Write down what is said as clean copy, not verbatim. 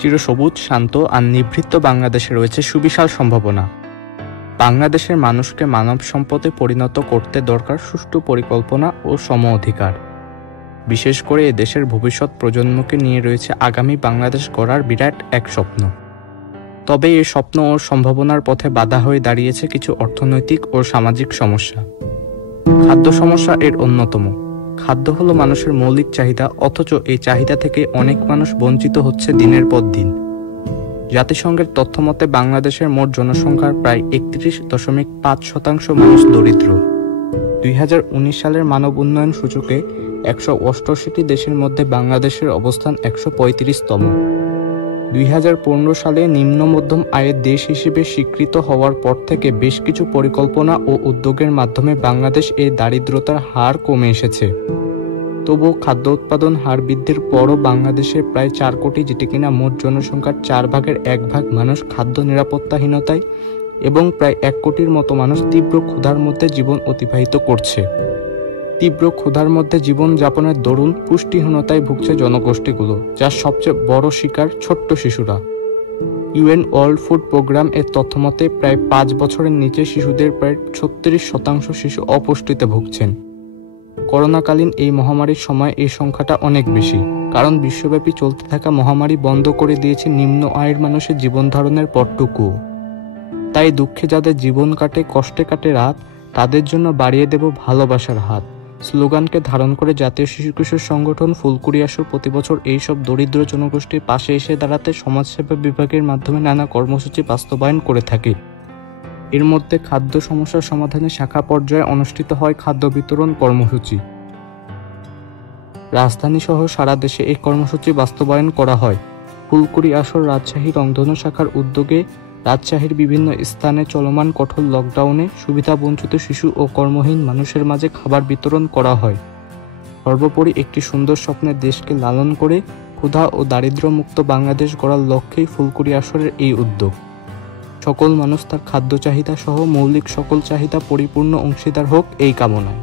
চিরসবুজ, শান্ত আর নিভৃত বাংলাদেশে রয়েছে সুবিশাল সম্ভাবনা। বাংলাদেশের মানুষকে মানব সম্পদে পরিণত করতে দরকার সুষ্ঠু পরিকল্পনা ও সম অধিকার। বিশেষ করে এ দেশের ভবিষ্যৎ প্রজন্মকে নিয়ে রয়েছে আগামী বাংলাদেশ গড়ার বিরাট এক স্বপ্ন। তবে এই স্বপ্ন ও সম্ভাবনার পথে বাধা হয়ে দাঁড়িয়েছে কিছু অর্থনৈতিক ও সামাজিক সমস্যা। খাদ্য সমস্যা এর অন্যতম। খাদ্য হলো মানুষের মৌলিক চাহিদা, অথচ এই চাহিদা থেকে অনেক মানুষ বঞ্চিত হচ্ছে দিনের পর দিন। জাতিসংঘের তথ্যমতে বাংলাদেশের মোট জনসংখ্যার প্রায় ৩১.৫% মানুষ দরিদ্র। ২০১৯ সালের মানব উন্নয়ন সূচকে ১৮৮টি দেশের মধ্যে বাংলাদেশের অবস্থান ১৩৫তম। ২০১৫ সালে নিম্ন মধ্যম আয়ের দেশ হিসেবে স্বীকৃত হওয়ার পর থেকে বেশ কিছু পরিকল্পনা ও উদ্যোগের মাধ্যমে বাংলাদেশ এই দারিদ্রতার হার কমে এসেছে। তবুও খাদ্য উৎপাদন হার বৃদ্ধির পরও বাংলাদেশের প্রায় ৪ কোটি, যেটি কিনা মোট জনসংখ্যার 1/4 মানুষ খাদ্য নিরাপত্তাহীনতায় এবং প্রায় ১ কোটির মতো মানুষ তীব্র ক্ষুধার মধ্যে জীবন অতিবাহিত করছে। তীব্র ক্ষুধার মধ্যে জীবন যাপনের দরুন পুষ্টিহীনতায় ভুগছে জনগোষ্ঠীগুলো, যার সবচেয়ে বড় শিকার ছোট্ট শিশুরা। ইউএন ওয়ার্ল্ড ফুড প্রোগ্রাম এর তথ্যমতে প্রায় ৫ বছরের নিচে শিশুদের প্রায় ৩৬% শিশু অপুষ্টিতে ভুগছেন। করোনাকালীন এই মহামারীর সময় এই সংখ্যাটা অনেক বেশি, কারণ বিশ্বব্যাপী চলতে থাকা মহামারী বন্ধ করে দিয়েছে নিম্ন আয়ের মানুষের জীবন ধারণের পথটুকু। তাই দুঃখে যাদের জীবন কাটে, কষ্টে কাটে রাত, তাদের জন্য বাড়িয়ে দেব ভালোবাসার হাত স্লোগানকে ধারণ করে জাতীয় শিশু কিশোর সংগঠন ফুলকুড়ি আসর প্রতি বছর এইসব দরিদ্র জনগোষ্ঠীর পাশে এসে দাঁড়াতে সমাজসেবা বিভাগের মাধ্যমে নানা কর্মসূচি বাস্তবায়ন করে থাকে। এর মধ্যে খাদ্য সমস্যার সমাধানে শাখা পর্যায়ে অনুষ্ঠিত হয় খাদ্য বিতরণ কর্মসূচি। রাজধানী সহ সারা দেশে এই কর্মসূচি বাস্তবায়ন করা হয়। ফুলকুড়ি আসর রাজশাহী রংধনু শাখার উদ্যোগে রাজশাহীর বিভিন্ন স্থানে চলমান কঠোর লকডাউনে সুবিধাবঞ্চিত শিশু ও কর্মহীন মানুষের মাঝে খাবার বিতরণ করা হয়। সর্বোপরি একটি সুন্দর স্বপ্নের দেশকে লালন করে ক্ষুধা ও দারিদ্র্যমুক্ত বাংলাদেশ গড়ার লক্ষ্যেই ফুলকুড়ি আসরের এই উদ্যোগ। সকল মানুষ তার খাদ্য চাহিদা সহ মৌলিক সকল চাহিদা পরিপূর্ণ অংশীদার হোক এই কামনায়।